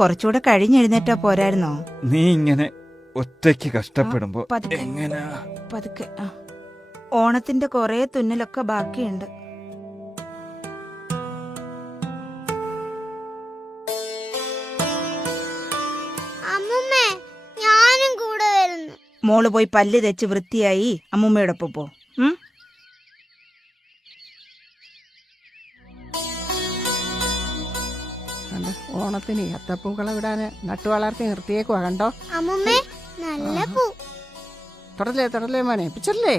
കുറച്ചുകൂടെ കഴിഞ്ഞെഴുന്നേറ്റാ പോരായിരുന്നോ? നീ ഇങ്ങനെ ഒറ്റയ്ക്ക് കഷ്ടപ്പെടുമ്പോ പതുക്കെ. എങ്ങനാ? പതുക്കെ. ഓണത്തിന്റെ കൊറേ തുന്നലൊക്കെ ബാക്കിയുണ്ട്. അമ്മൂമ്മേ, ഞാനും കൂടെ വരുന്നു. മോള് പോയി പല്ല് തെച്ച് വൃത്തിയായി അമ്മൂമ്മയോടൊപ്പം പോ. ഓണത്തിന് അത്തപ്പൂക്കളം ഇടാന് നട്ടുവളർത്തി നിർത്തിയേക്കുവാ കണ്ടോ. അമ്മൂമ്മേ, നല്ല പൂ. തുടരല്ലേ മോനെ, പിച്ചല്ലേ.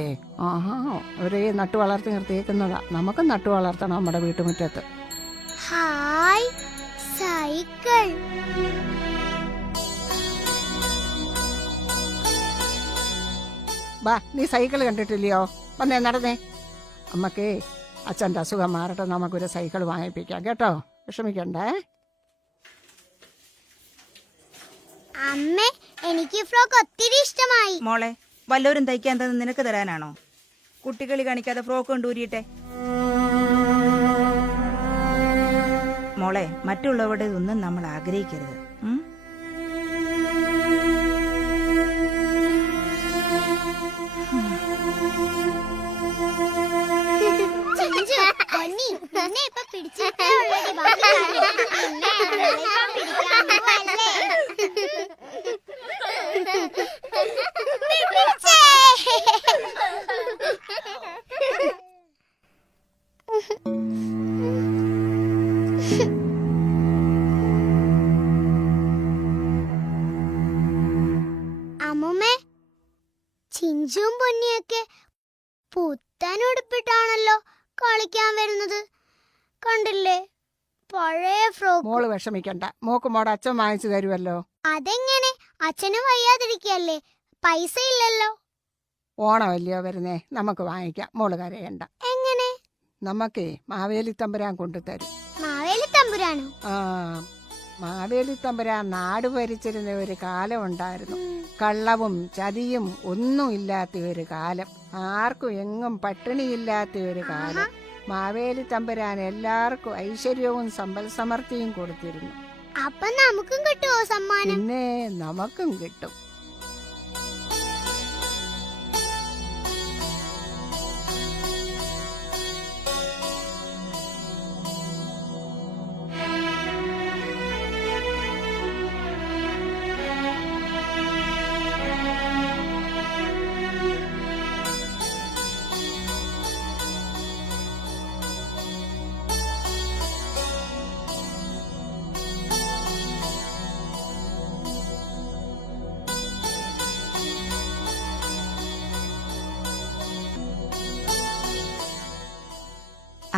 ആഹാ, അവര് നട്ടു വളർത്തി നിർത്തിയേക്കുന്നതാ. നമുക്ക് നട്ടു വളർത്തണം നമ്മുടെ വീട്ടുമുറ്റത്ത്. Hi, cycle. ബാ, നീ സൈക്കിൾ കണ്ടിട്ടില്ലയോ? വന്നേ, നടന്നേ. അമ്മക്കേ അച്ഛൻ്റെ അസുഖം മാറട്ടെ, നമുക്കൊരു സൈക്കിൾ വാങ്ങിപ്പിക്കാം കേട്ടോ. വിഷമിക്കണ്ടേ. അമ്മേ, എനിക്ക് ഫ്രോക്ക് ഒത്തിരി ഇഷ്ടമായി. മോളെ, വല്ലവരും തയ്ക്കാൻ തന്നെ നിനക്ക് തരാനാണോ? കുട്ടികളി കാണിക്കാതെ ഫ്രോക്ക് കൊണ്ടൂരിട്ടെ. മോളെ, മറ്റുള്ളവരുടെ ഒന്നും നമ്മൾ ആഗ്രഹിക്കരുത്. അമ്മൂമ്മേ, ചിഞ്ചും പൊന്നിയൊക്കെ പുത്തൻ ഉടുപ്പിട്ടാണല്ലോ കളിക്കാൻ വരുന്നത്. കണ്ടില്ലേ, പഴയ ഫ്രോക്ക്. മോള് വിഷമിക്കണ്ട, മോക്ക് മോടെ അച്ഛൻ വാങ്ങിച്ചു തരുമല്ലോ. അതെങ്ങനെ? അച്ഛനും വയ്യാതിരിക്കല്ലേ, പൈസ ഇല്ലല്ലോ. ഓണമല്ലയോ വരുന്നേ, നമുക്ക് വാങ്ങിക്കാം. മോള് കരയണ്ട. എങ്ങനെ? നമുക്കേ മാവേലി തമ്പുരാൻ കൊണ്ടുതരും. മാവേലി തമ്പുരാനോ? ആ, മാവേലി തമ്പുരാൻ നാട് ഭരിച്ചിരുന്ന ഒരു കാലം ഉണ്ടായിരുന്നു. കള്ളവും ചതിയും ഒന്നും ഇല്ലാത്ത ഒരു കാലം, ആർക്കും എങ്ങും പട്ടിണിയില്ലാത്ത ഒരു കാലം. മാവേലി തമ്പുരാൻ എല്ലാവർക്കും ഐശ്വര്യവും സമ്പൽ സമൃദ്ധിയും കൊടുത്തിരുന്നു. അപ്പൊ നമുക്കും കിട്ടുമോ സമ്മാനം? പിന്നെ നമുക്കും കിട്ടും.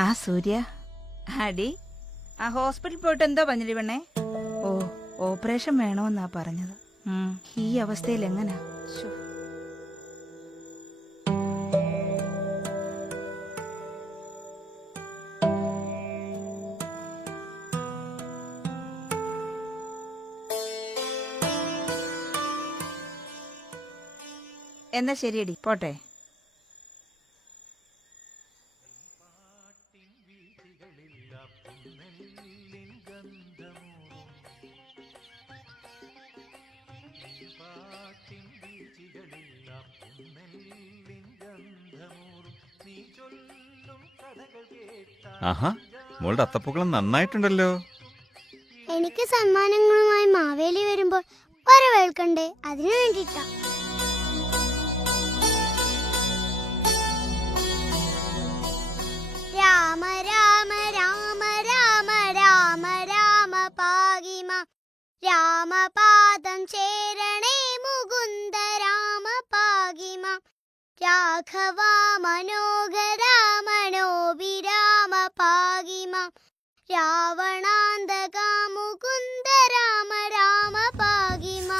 ആ സൂര്യ, ആടി, ആ ഹോസ്പിറ്റലിൽ പോയിട്ട് എന്താ പറഞ്ഞിട്ട് പെണ്ണേ? ഓ, ഓപ്പറേഷൻ വേണമെന്നാ പറഞ്ഞത്. ഈ അവസ്ഥയിൽ എങ്ങനാ? എന്നാ ശരിയടി, പോട്ടെ. ആഹാ, മോളുടെ അത്തപ്പൂക്കളം നന്നായിട്ടുണ്ടല്ലോ. എനിക്ക് സമ്മാനങ്ങളുമായി മാവേലി വരുമ്പോൾ വരവേൽക്കണ്ടേ, അതിനു വേണ്ടിട്ടാ. രാമ രാമ രാമ രാമ രാമ രാമ പാകിമ, രാമപാദം ചേരണേ മുകുന്ദ രാമ പാകിമ, രാഘവ മനോഹര മനോഭിരാമ പാകിമ, രാവണാന്തക മുകുന്ദ രാമ രാമ പാകിമ.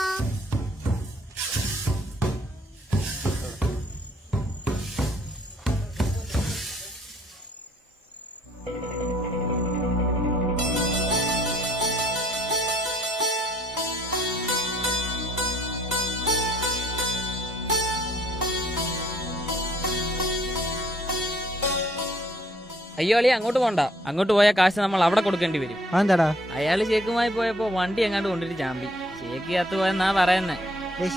അയ്യോ അളിയ അങ്ങോട്ട് പോണ്ട. അങ്ങോട്ട് പോയ കാശ് നമ്മൾ അവിടെ കൊടുക്കേണ്ടി വരും. അതെന്താടാ? അയാള് ഷേക്കുമായി പോയപ്പോ വണ്ടി എങ്ങാണ്ട് കൊണ്ടിട്ട് ചാമ്പി. ഷേക്ക് കത്ത് പോയെന്നാ പറയുന്നേ.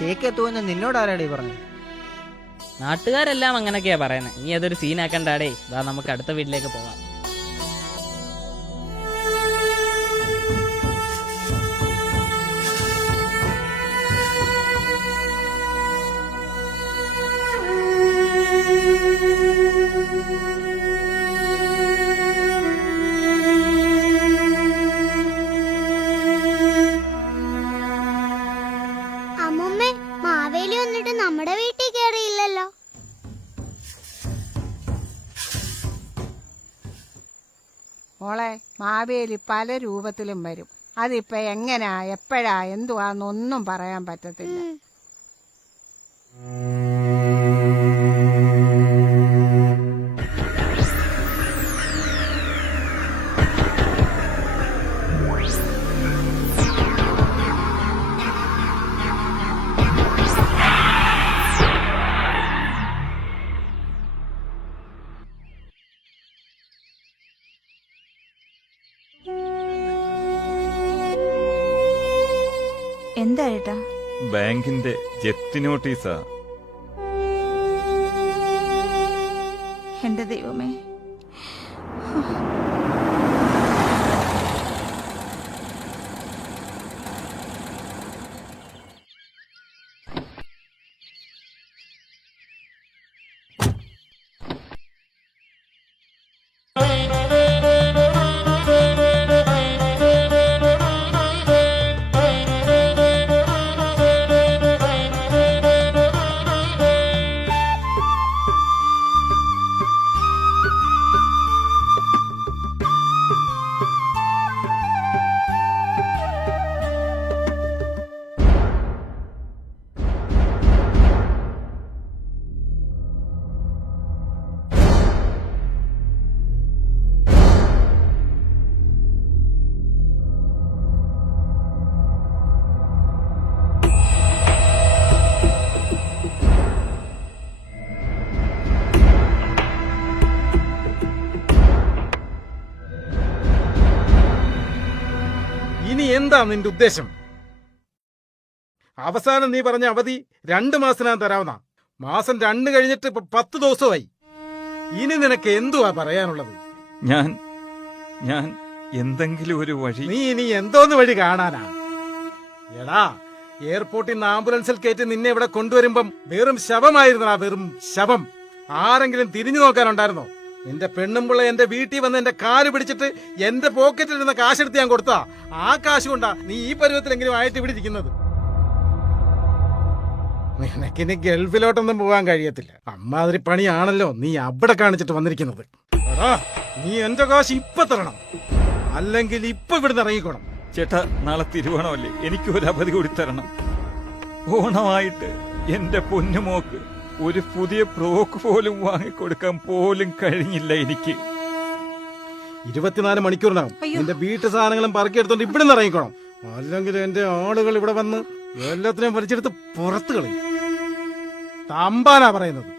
ഷേക്ക് എത്തുമെന്ന് നിന്നോട് ആരാടേ പറഞ്ഞു? നാട്ടുകാരെല്ലാം അങ്ങനൊക്കെയാ പറയുന്നത്. നീ അതൊരു സീനാക്കണ്ടാടേ. വാ നമുക്ക് അടുത്ത വീട്ടിലേക്ക് പോകാം. അമ്മുമ്മേ, മാവേലി വന്നിട്ട് നമ്മുടെ വീട്ടിൽ കയറിയില്ലല്ലോ. മോളെ, മാവേലി പല രൂപത്തിലും വരും. അതിപ്പോ എങ്ങനാ എപ്പോഴാ എന്തുവാന്നൊന്നും പറയാൻ പറ്റത്തില്ല. എന്താ ഏട്ടാ? ബാങ്കിന്റെ ജപ്തി നോട്ടീസാ. എന്റെ ദൈവമേ, ഇനി എന്താ നിന്റെ ഉദ്ദേശം? അവസാനം നീ പറഞ്ഞ അവധി 2 മാസത്തിനകം തരാവുന്ന. മാസം 2 കഴിഞ്ഞിട്ട് ഇപ്പൊ 10 ദിവസമായി. ഇനി നിനക്ക് എന്തുവാ പറയാനുള്ളത്? ഞാൻ എന്തെങ്കിലും ഒരു വഴി. നീ ഇനി എന്തോന്ന് വഴി കാണാനാ? എടാ, എയർപോർട്ടിൽ നിന്ന് ആംബുലൻസിൽ കയറ്റി നിന്നെ ഇവിടെ കൊണ്ടുവരുമ്പം വെറും ശവമായിരുന്നടാ, വെറും ശവം. ആരെങ്കിലും തിരിഞ്ഞു നോക്കാനുണ്ടായിരുന്നോ? നിന്റെ പെണ്ണുമ്പിള്ള എന്റെ വീട്ടിൽ വന്ന് എന്റെ കാല് പിടിച്ചിട്ട് എന്റെ പോക്കറ്റിൽ ഇരുന്ന കാശെടുത്ത് ഞാൻ കൊടുത്താ. ആ കാശ് കൊണ്ടാ നീ ഈ പരുവത്തിലെങ്കിലും ആയിട്ട് ഇവിടെ ഇരിക്കുന്നത്. നിനക്കിനി ഗൾഫിലോട്ടൊന്നും പോകാൻ കഴിയത്തില്ല. അമ്മാതിരി പണിയാണല്ലോ നീ അവിടെ കാണിച്ചിട്ട് വന്നിരിക്കുന്നത്. എടാ, നീ എന്റെ കാശ് ഇപ്പൊ തരണം, അല്ലെങ്കിൽ ഇപ്പൊ ഇവിടുന്ന് ഇറങ്ങിക്കോണം. ചേട്ടാ, നാളെ തിരുവോണമല്ലേ, എനിക്ക് ഒരു അവധി കൂടി തരണം. ഓണമായിട്ട് എന്റെ പൊന്നുമോക്ക് ഒരു പുതിയ ഫ്രോക്ക് പോലും വാങ്ങിക്കൊടുക്കാൻ പോലും കഴിഞ്ഞില്ല എനിക്ക്. 24 മണിക്കൂറിനകം എന്റെ വീട്ടു സാധനങ്ങളും പറക്കിയെടുത്തോണ്ട് ഇവിടെ നിന്ന് ഇറങ്ങിക്കോണം, അല്ലെങ്കിൽ എന്റെ ആളുകൾ ഇവിടെ വന്ന് എല്ലാത്തിനെയും വലിച്ചെടുത്ത് പുറത്ത് കളയും. തമ്പാനാ പറയുന്നത്.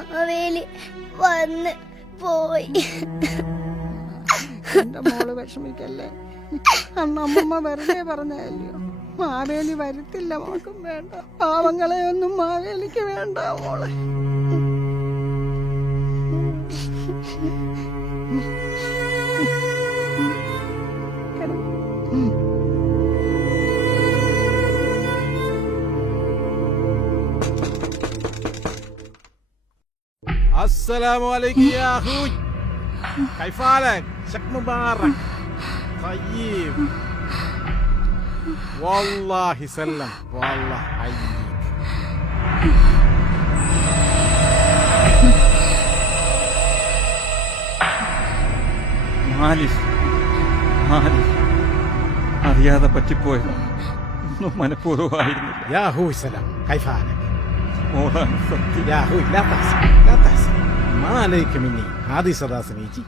മാവേലി വന്ന് പോയി. എന്റെ മോള് വിഷമിക്കല്ലേ. അന്ന് അമ്മമ്മ വെറുതെ പറഞ്ഞല്ലോ, മാവേലി വരുത്തില്ല, മോൾക്കും വേണ്ട. പാവങ്ങളെ ഒന്നും മാവേലിക്ക് വേണ്ട മോളെ. السلام عليك يا اخوي. كيف حالك؟ شك مبارك. طيب والله سلم والله حييك. മാലിഷ് അറിയാതെ പറ്റിപ്പോയത് ഒന്നും മനഃപൂർവ്വമായിരുന്നില്ല. يا اخوي سلام كيف حالك؟ മോളാണ് സത്യം. يا اخوي لا تحزن لا تحزن ما عليك مني. هذه صدى سميجي.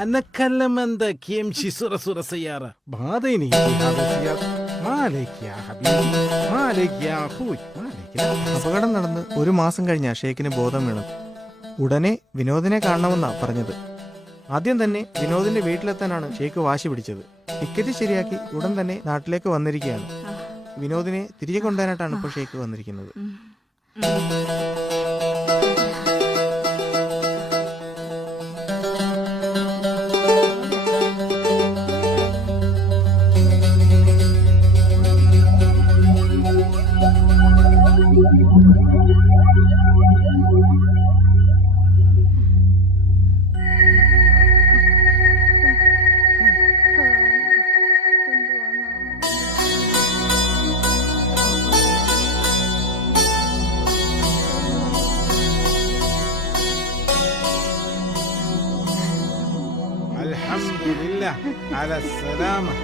انا اتكلم عندك يمشي صورة سيارة بعدين يجي هذا السيارة. ما عليك يا حبيبي ما عليك يا اخوي ما عليك. لا تحزن. അപകടം നടന്ന് 1 മാസം കഴിഞ്ഞ ഷേക്കിന് ബോധം വീണത്. ഉടനെ വിനോദിനെ കാണണമെന്നാ പറഞ്ഞത്. ആദ്യം തന്നെ വിനോദിന്റെ വീട്ടിലെത്താനാണ് ഷേക്ക് വാശി പിടിച്ചത്. ടിക്കറ്റ് ശരിയാക്കി ഉടൻ തന്നെ നാട്ടിലേക്ക് വന്നിരിക്കുകയാണ്. വിനോദിനെ തിരികെ കൊണ്ടുവരാനായിട്ടാണ് ഇപ്പോൾ ഷേക്ക് വന്നിരിക്കുന്നത്. الحمد لله على السلامة.